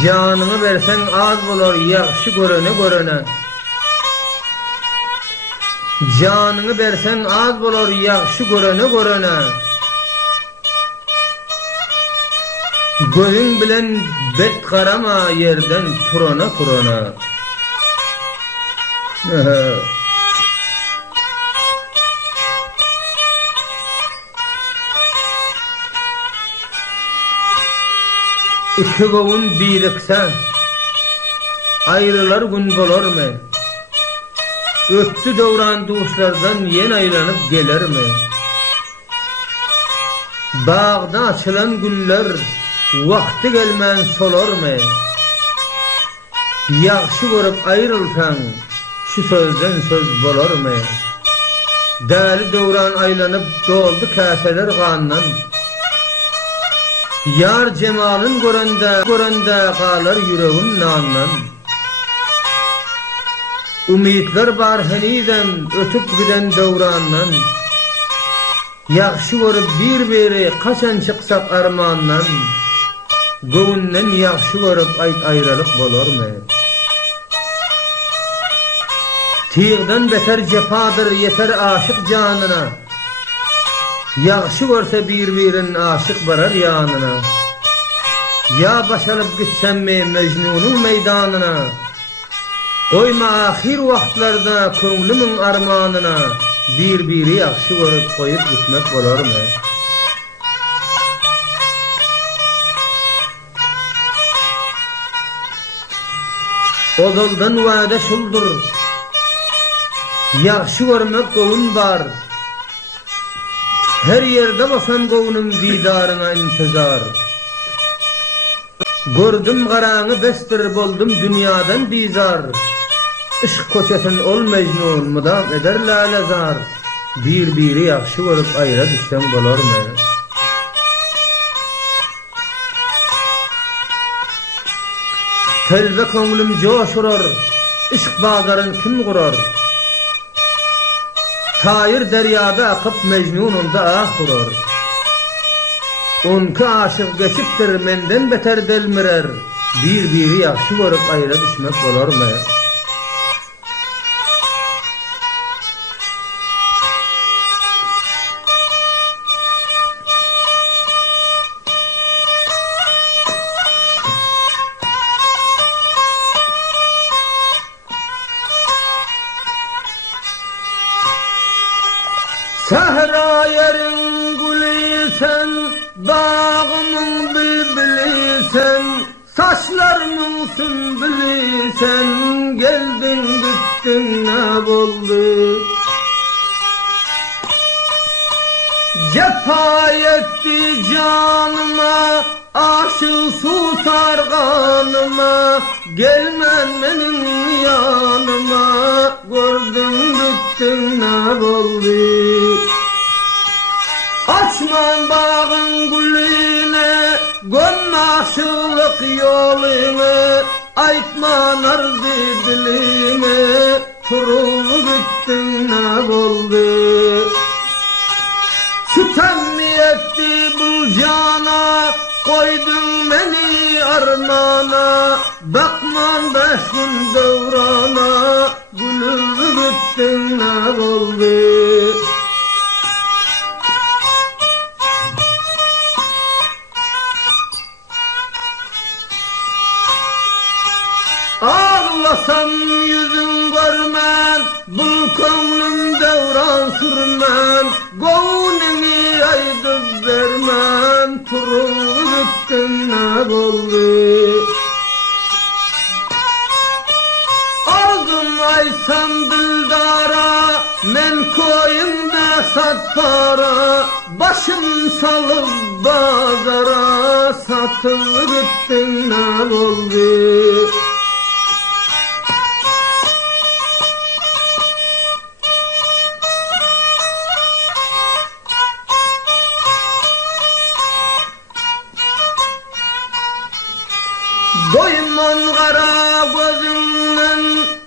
Canını versen az bolar yaxşı görene. Canını versen az bolar yaxşı görene. Gözün bilen bet karama yerden turana. İki gowun birikse ayrılar gün bolar mı? Öttü döwran duşlardan yen aylanıp geler mi? Bağda açılan güller vakti gelmen solar mı? Yaxşı görüp ayrılsan şu sözden söz bolar mı? Däli döwran aylanıp doldu käseler gandan. Yar cemalın görende qalar yüreğim nandan. Umidler bar heniden ötüp giden döwrandan. Yaxşı görüp bir kaçan çıksak armandan. Göwünden yaxşı görüp ayrılık bolar mı? Tiğden beter cepadır yeter aşık canına. Yaxşı görse birbirin aşık barar yanına. Ya başalıp gitsem mi Mecnun'un meydanına? Oyma ahir vaxtlarda köңlümün armanına. Birbiri yaxşı görüp koyup gitmek bolar mı? Ozaldan vade şuldur. Yaxşı görmek gowun bar. Her yerde basan gowunum didarına intizar. Gördüm garanı bestir boldum dünyadan bizar. Işık koçesin ol Mecnun mudam eder lalazar. Birbiri yaxşı görüp ayra düşsen bolar mı? Telve köңlüm joşurar, ışık bazarın kim kurar? Tayir deryada akıp Mecnun'unda ah kurar. Onka aşık geçiptir menden beter delmirer. Birbiri yaxşı görüp ayra düşmek bolar mı? Sahra yerin gülü sen, bağımın bülbülü sen, saçlarımın sümbülü sen, geldin gittin ne boldu? Cefa etti canıma, aşık su sarganıma, gelmen benim yanıma, gördün gittin ne boldu? Açman bağın gülüne, gömme aşıklık yolunu, aytman ardı diline, turup gittin ne boldu? Sütem mi etti bu cana, koydun beni armana, bakman 5 gün dövrana, gülür gittin ne boldu? Ağlasam yüzün görmem, bu köңlüm devran sürmem, gowunini aydıp vermem, turup gittin ne boldu? Arzum aysam dildara, men koyumda sat para, başım salıp bazara, satıp gittin ne boldu? Doyman kara gözümden,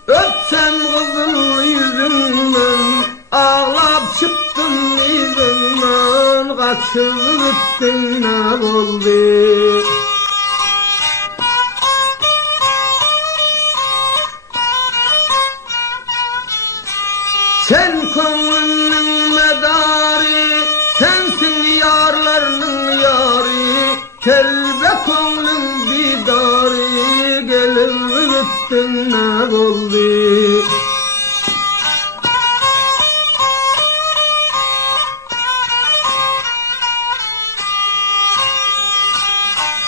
öpsem kızıl yüzümden, ağlap çıktım yüzümden, kaçıp gittin ne boldu? Telbe ko'nglim bidari gelip gittin ne boldi?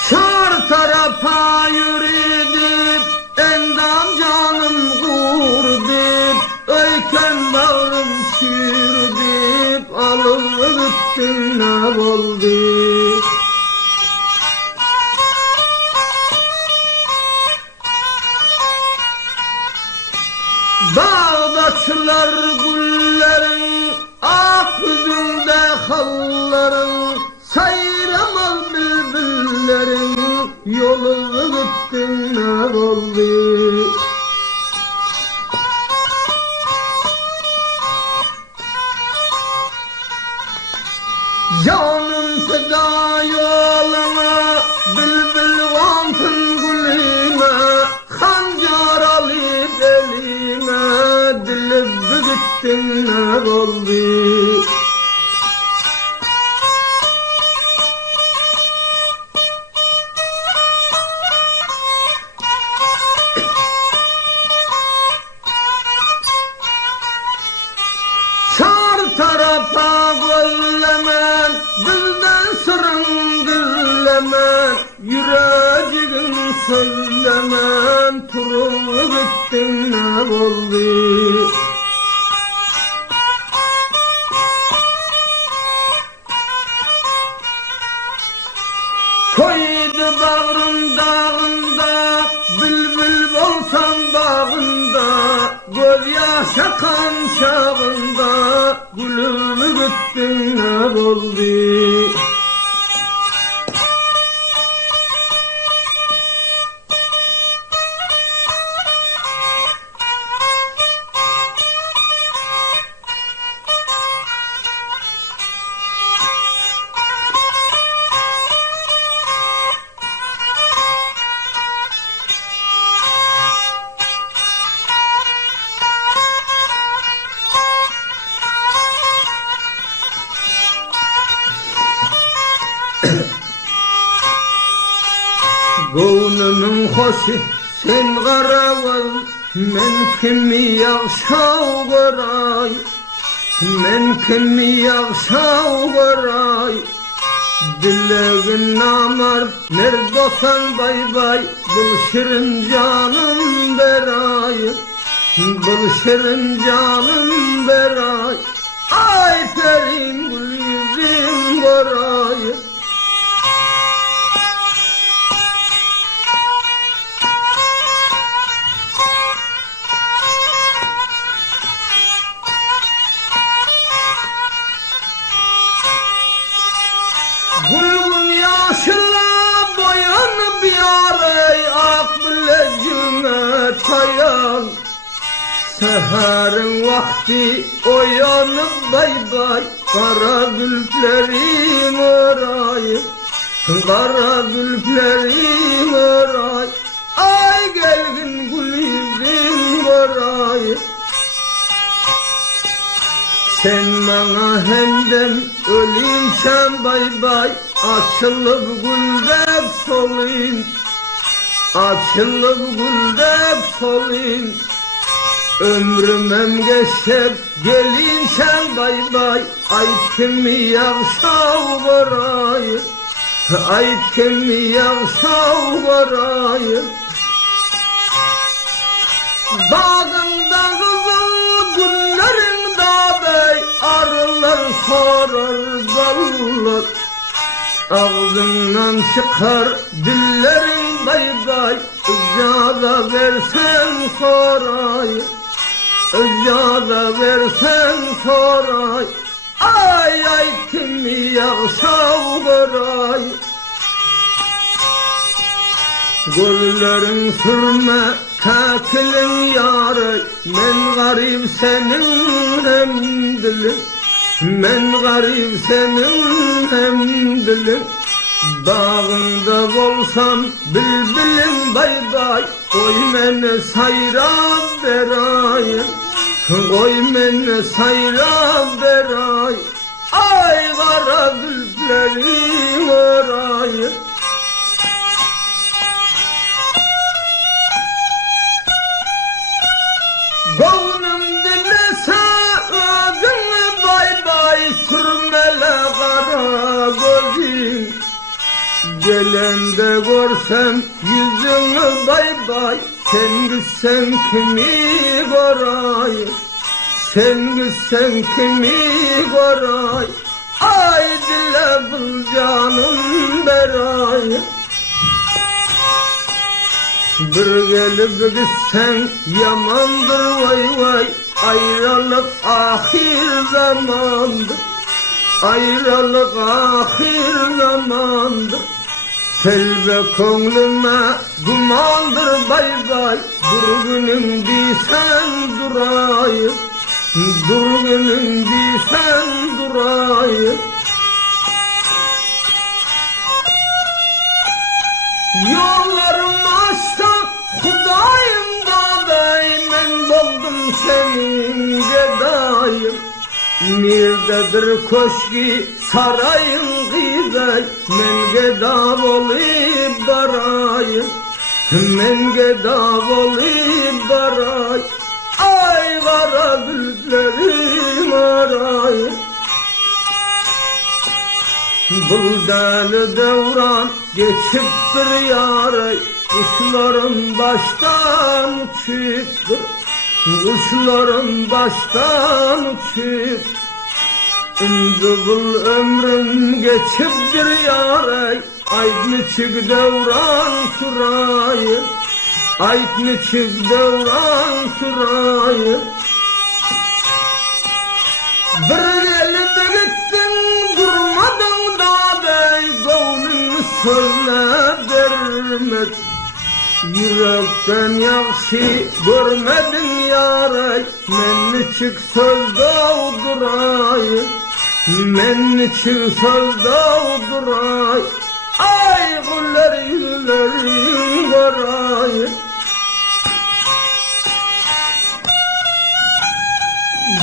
Çar tarafa yürüdüm, endam canım gurdip, öyken bağrım çürdip, alıp gittin ne boldi? Bağdaçlar güllerin, akdünde halların, sayramaz bülbüllerin, yolu gittin ne oldu? Canım feda yoluna, bülbül vantın gülüne, hancar alıp eline, dilip gittin ne oldu? Çar tarafa gözlemen, bizden sırrın gizlemen, yüreğin sözlemen, turup gittin ne oldu? Koydu bağrın dağında, bülbül olsan bağında, göz yaş akan çağında, gülüm gittin ne oldu? Gönlümün hoşu sen qaraval, men kimi yaxşau qoray, men kimi yaxşau qoray. Dilegin namar nerdosan bay bay, bul şirin canım beray, bul şirin canım beray. Ay ferim gül yüzüm qoray. Gülgün yaşına boyanıp yarey, ak bilezime tayan. Seherin vakti uyanıp bay bay, kara gülplerim oray, kara gülplerim oray. Ay gelgin gül yüzün oray. Sen bana hemden ölümsen bay bay, açılıp güldep solayım, açılıp güldep solayım. Ömrüm geçip gelinsen bay bay, ayt kimi yaxşau qoray, ayt kimi yaxşau qoray. Bağında kızıl günlerin dağday, arılar sorar ballar. Ağzından çıkar dillerin bay bay, ıcada versen soray, ıcada versen soray. Ay ay kimi yaxşau qoray. Gözlerin sürme kakilin yarı, men garip senin hem dilim, men garip senin hem dilim. Bağında bolsam bülbülüm bay bay, oy meni sayrab beray, oy meni sayrab beray. Ay kara bülbülerim oray. gelende görsem yüzünü bay bay, sen gitsen kimi koray, sen gitsen kimi koray, ay dile bul canım beray. Bir gelip gitsen yamandır vay vay, ayrılık ahir zamandır, ayrılık ahir zamandır. Selve koynuma dumandır bay bay, dur günüm diysen durayım, dur günüm diysen durayım. Yollarım açsa Hudayım daday, men buldum senin gedayım. Mirdedir koşki sarayın gıday, men geda bolip barayım, men geda bolip baray. Ay kara bülbülerim arayım. Buldalı devran geçip bir yaray, kuşların baştan uçup, kuşların baştan uçup. Bul ömrüm geçip bir yaray, aytmışık devran sürayı, aytmışık devran sürayı. Bir elinde gittin durmadın da bey, gönlünü sözler dermek. Yürekten yakşı görmedin yaray, menniçik söz doğduray, menniçik söz doğduray. Ay güller yüzlerin varay.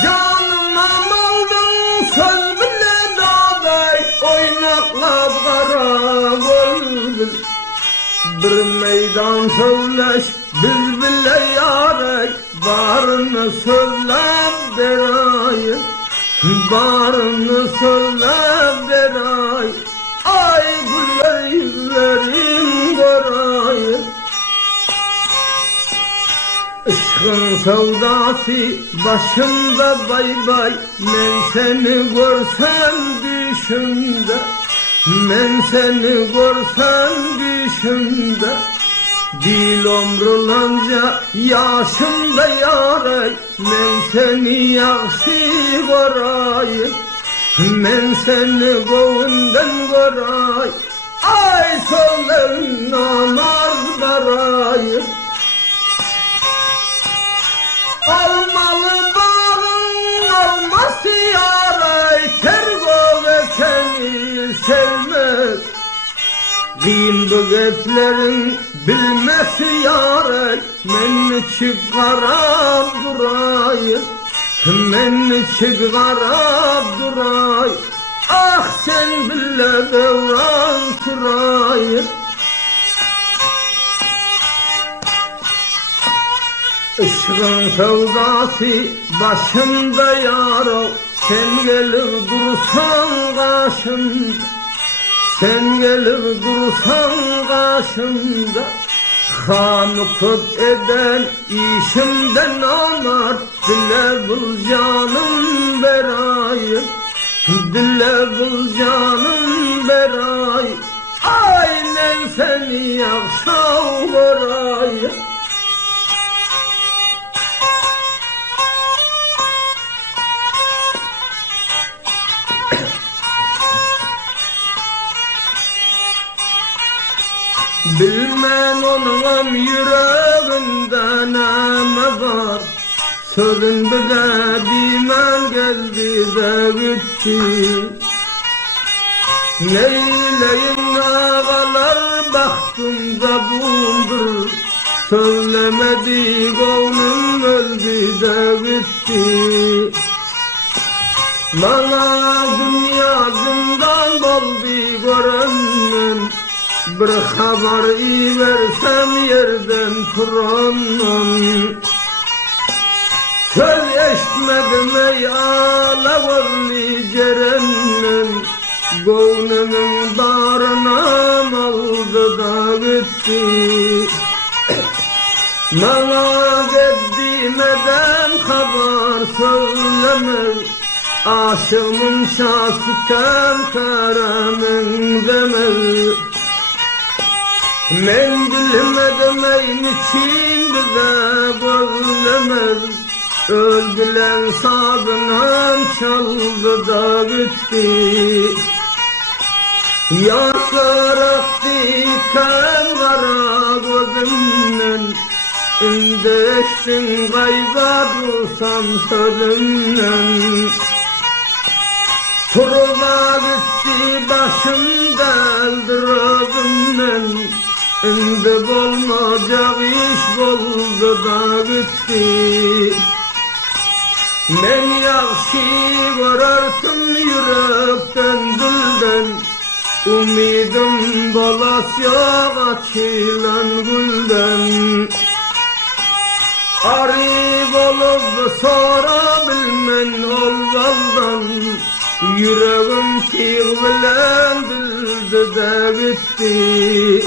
Canıma aldın söz bile dağday, oynaklap kara bülbül. Bir meydan söyleş bülbüle yaray, barını söylep deray, barını söylep deray. Ay güller yüzlerin goray. Işkın sevdası başımda bay bay, men seni görsem düşümde, men seni görsem düşümde. Dil omrulanca yaşımda yaray, men seni yakşı koray, men seni göğünden koray. Ay söyleyin namaz baray. Almalı bağın alması yaray, tergov seni sevmez. Kıyın bu geplerin bilmesi yaray, men çıkarab duray, men çıkarab duray. Ah sen bile devran süray. Işığın sevdası başımda yaro, sen gelip dursan karşımda, sen gelip dursan karşımda. Hamıkıp eden işimden anar, dile bul canım beray, dile bul canım beray. Aynen seni yakşav koray. Bilmem onun yüreğinde ne var, sözün bile bilmem geldi de gitti. Neyleyim ağalar baktımda bulundur, söylemedi gönlüm öldü de gitti. Bana dünya zindan oldu görünmem, bir haber versem yerden turanım. Söz eşitmedim ey alavarlı cerennem, gönlümün darına mal gitti. Bana gedimeden haber söylemez, aşığımın şahsıken karamın demez. Men bilmedim eyn için bize gözlemez, öldülen sabınan çaldı da gitti. Yaşlar aktı kan kara gözümden, indeştin gayba dursam sözümden. Turba gitti başım deldir özümden, indi bolmacak iş boldu da gitti. Men yaxşı görersin yürekten dilden, umidim bolas yok açılan gülden. Arif olup sonra bilmen olvaldan, yüreğim tığ bilen bildi de bitti.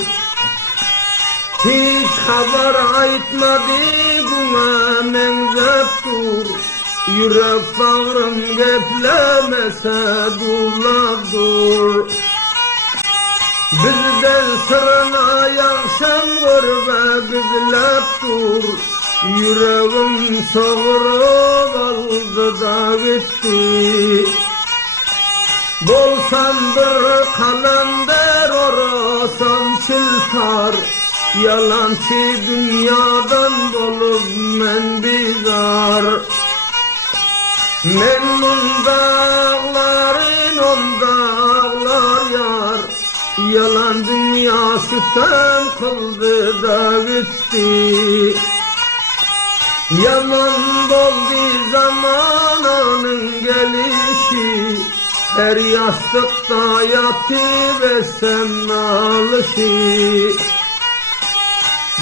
Hiç haber aytmadı buna menzep dur, yürek bağrım geplemese duladur. Bizden sırına yakşam görbe gizlep dur, yüreğim soğurup aldı da gitti. Bolsam bir kalender orasam çıltar, yalancı dünyadan bolup men bizar. Memnun dağların onda ağlar yar, yalan dünya sütten kıldı da gitti. Yaman boldu zamanının gelişi, her yastıkta yatıp etsem nalışı.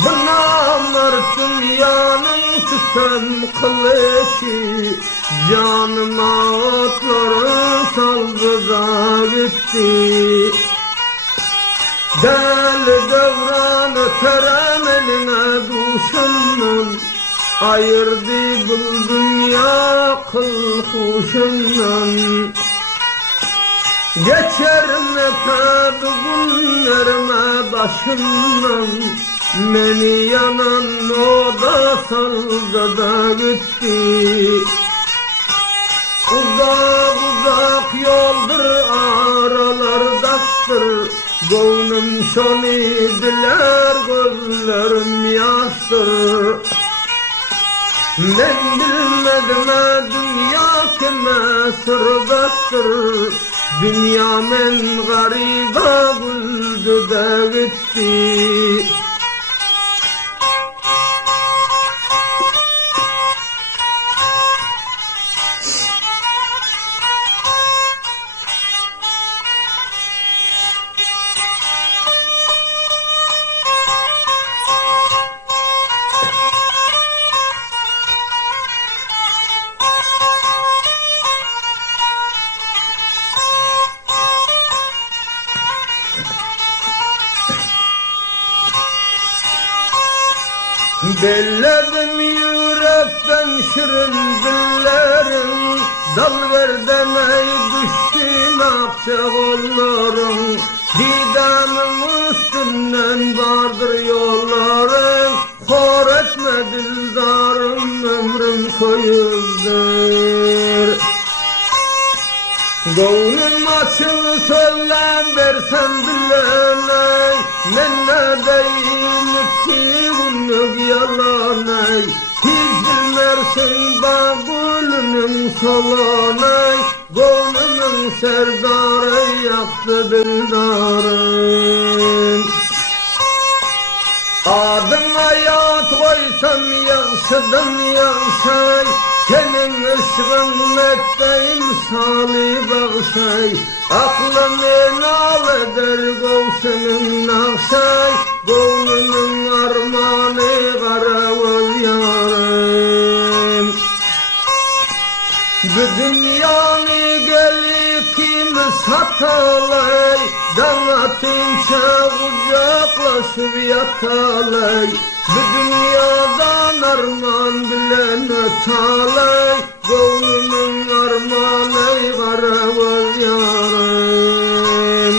Bınamlar dünyanın tüten kılışı, canıma otları saldı da gitti. Deli devran öterem eline duşumdan, ayırdı bu dünya kıl kuşundan. Geçerim epe günlerime başımdan, meni yanan o da saldı da gitti. Uzak uzak yoldur aralardaktır, gönlüm şonu diler gözlerim yaştır. Men bilmedim dünya kime sırdaktır, dünya men gariba güldü de gitti. Belledim yürekten şirin dillerin, dal verden ey düştün akça kolların. Didamın üstünden vardır yolların, hor etme dildarım ömrüm koyuldur. Gönlüm açık söylem versem bileney, men ne deyim ki günlük yalanay. Hiç bilmersin bağulunun solanay, gönlümün serdarı yaktı dildarım. Adım hayat koysam yaşadım yaşay, senin ışığın ettiğin misali bağışay. Aklım enal eder gövsenin nakşay, gönlümün armanı karavuz yarım. Bu dünyanı gelip kim satalay, Danatınca kucaklaşıp yatalay, bu dünyadan arman bilen ötalay, gönlümün armanay karavaz yarım.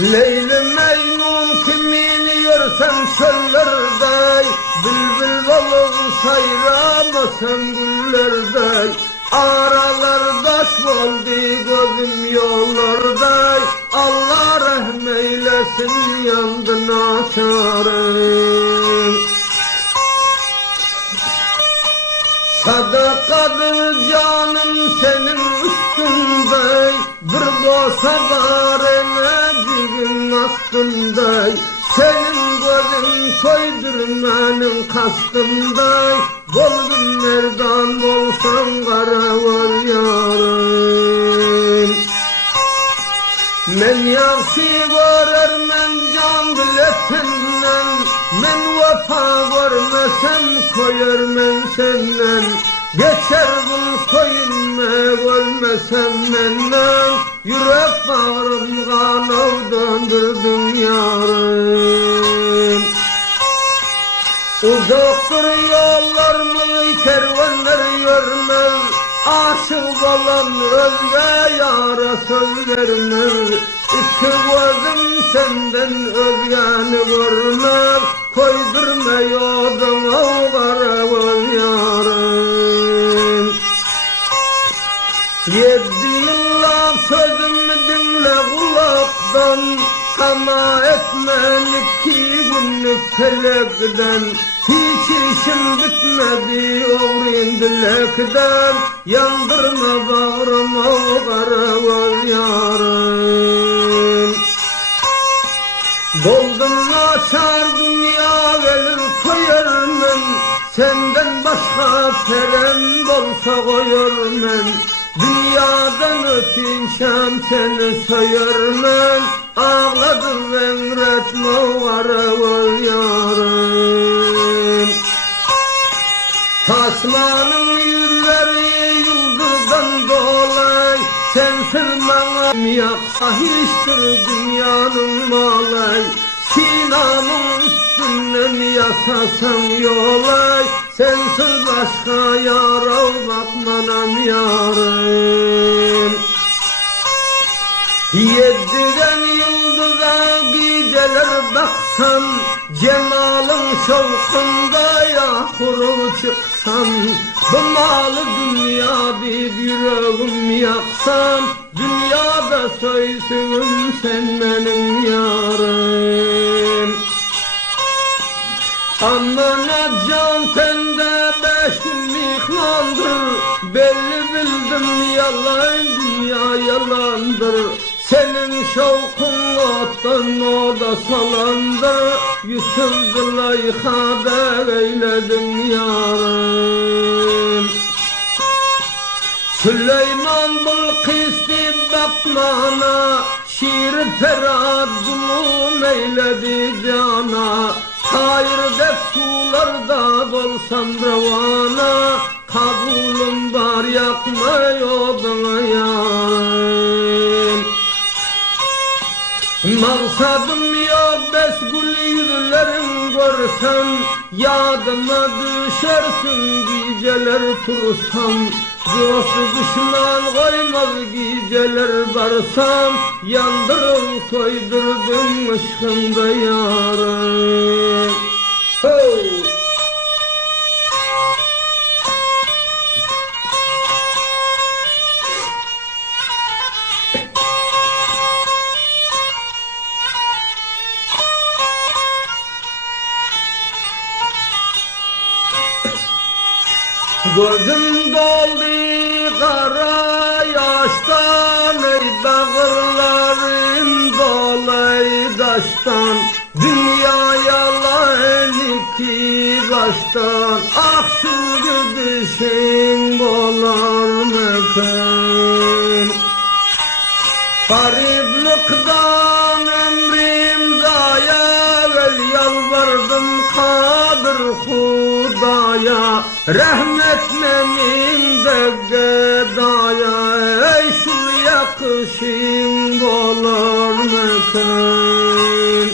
Leyli Mecnun kimini görsen çöllerdey, bülbül balığı sayramasam güllerdey, aralar daş oldu gözüm yollardey, Allah rahmeylesin yandı naçarım. Sadakadır canım senin üstünde, bir dosa var enecigin astında, senin gözün koydurmanın kastında, bol günlerden bolsan karaval yarım. Men yaxşı görermen can biletinden, men vefa görmesem koyarmen senden, geçer bul koyunma ölmesem menden, yürek bağrım kanov döndürdüm yarım. Uzaktır yollarımı kervanlar görmez, aşık olan özge yara söz vermez, iki gözüm senden özgeni görmez, koydurma yoldan o karaval yarım. 7 yıllar sözümü dinle kulaktan, ama etmen 2 günlük felekten, hiç işim bitmedi oğrin dilekten, yandırma bağrıma o karaval yarım. Doldum açar dünya gelir koyarmen, senden başka perem bolsa koyarmen, dünyadan ötünşem seni soyarmen, ağladım emretme o karaval yarım. Tasmanın yüzleri yıldızdan dolay, sensiz bana yaksa hiçtir dünyanın malay, sinamın üstünden yasasam yolay, sensiz başka yara bakmanam yarım. 7'den yıldıza geceler baksam, cemalın şovkunda yahuru çıksam, bu malı dünya deyip yüreğim yaksam, dünyada söysün sen benim yarım. Aman can sende 5 gün mihmandır, belli bildim yalan dünya yalandır, senin şovkun ottan orada salandır, Yusuf Züleyha'da eyledim yarım. Süleyman Bilqis'i bakmana, şiir ferad zulüm eyledi cana, hayır dep sularda dolsam revana, kabulüm var yakma yoluna yarım. Maksadım yok besgul yüzlerin görsem, yadıma düşersin geceler tursam, dostu düşman koymaz geceler varsam, yandırıl koydurdum aşkında yarım. Gözüm doldu kara yaştan, ey bağırlarım dolay daştan, dünya yalan 2 baştan, ah şu gidişin bolar mekan. Gariplikten ömrüm zaya, vel yalvardım kadir Hudaya, rahmet memin de gedaya, ey şu yakın yakışın bolar mekan.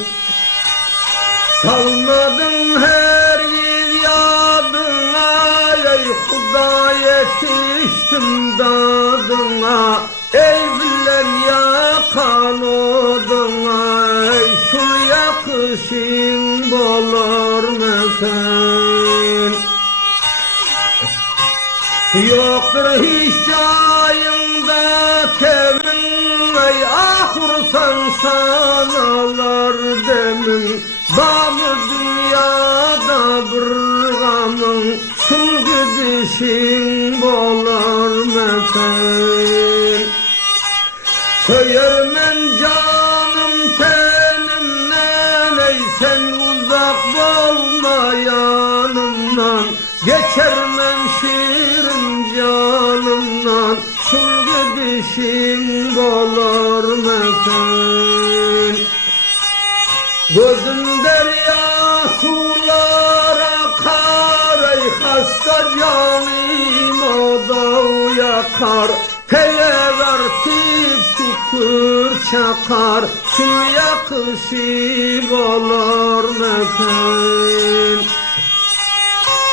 Salmadın her bir yadına, ey Huda yetiştim dadına. Ey bilen yakan oduna, ey şul yakışın bolar mekan. Yoktur hiç cayında temin, ey ahursan sanalar demin. Bağlı dünyada bir gamın, şul gidişin bolar mekan. Söyermen canım tenimden, ey sen uzak olma yanımdan. Geçermem şirin canımdan, şul gidişin bolar mekan. Gözüm derya sular akar, ey hasta canım odav yakar. Telever tip tukur çakar, şu yakışı bolar mekan.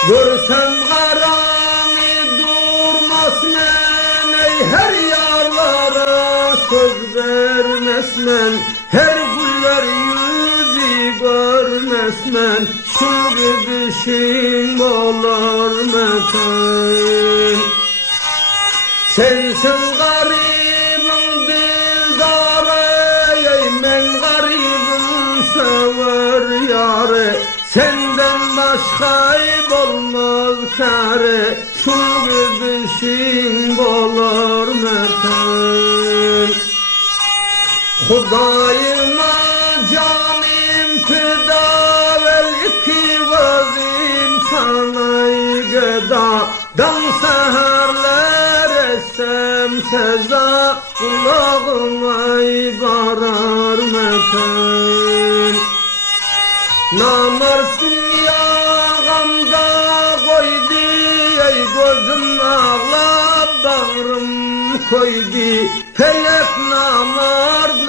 Görsem garami durmaz men, ey her yarlara söz vermez men. Her güller yüzü görmez men, şu gidişin bolar mekan. Sensin garibim dildare, ey men garibim sever yare. Senden başka olmaz kare, şu gidişin bolar mekan. Hudayıma canım fida, vel iki vazim sana geda. Dam seherler esem seza, kulağıma barar mekan. Namert dünya gamda koydu, ey gözüm ağlap bağrım koydu. Felek namard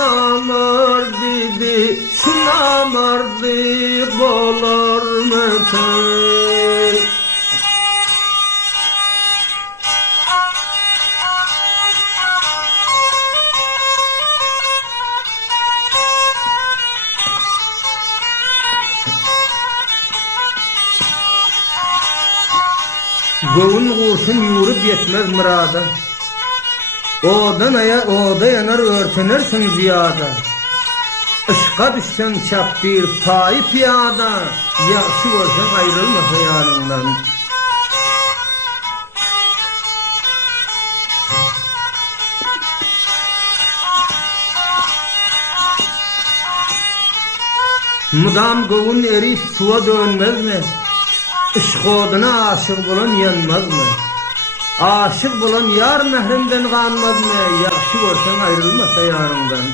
dedi, şu namardı bolar mekan. Gövün kurşun yürüp yetmez mırada. Oda yanar örtenersin ziyada. Işka düşsen çaptir payı piyada. Yakşı olsan ayrılma hayalından. Mudam gövün erip suya dönmez mi? Işk oduna aşık bulan yanmaz mı? Aşık bulan yar mehrimden kanmaz mı? Yakşı görsen ayrılmasa yarından.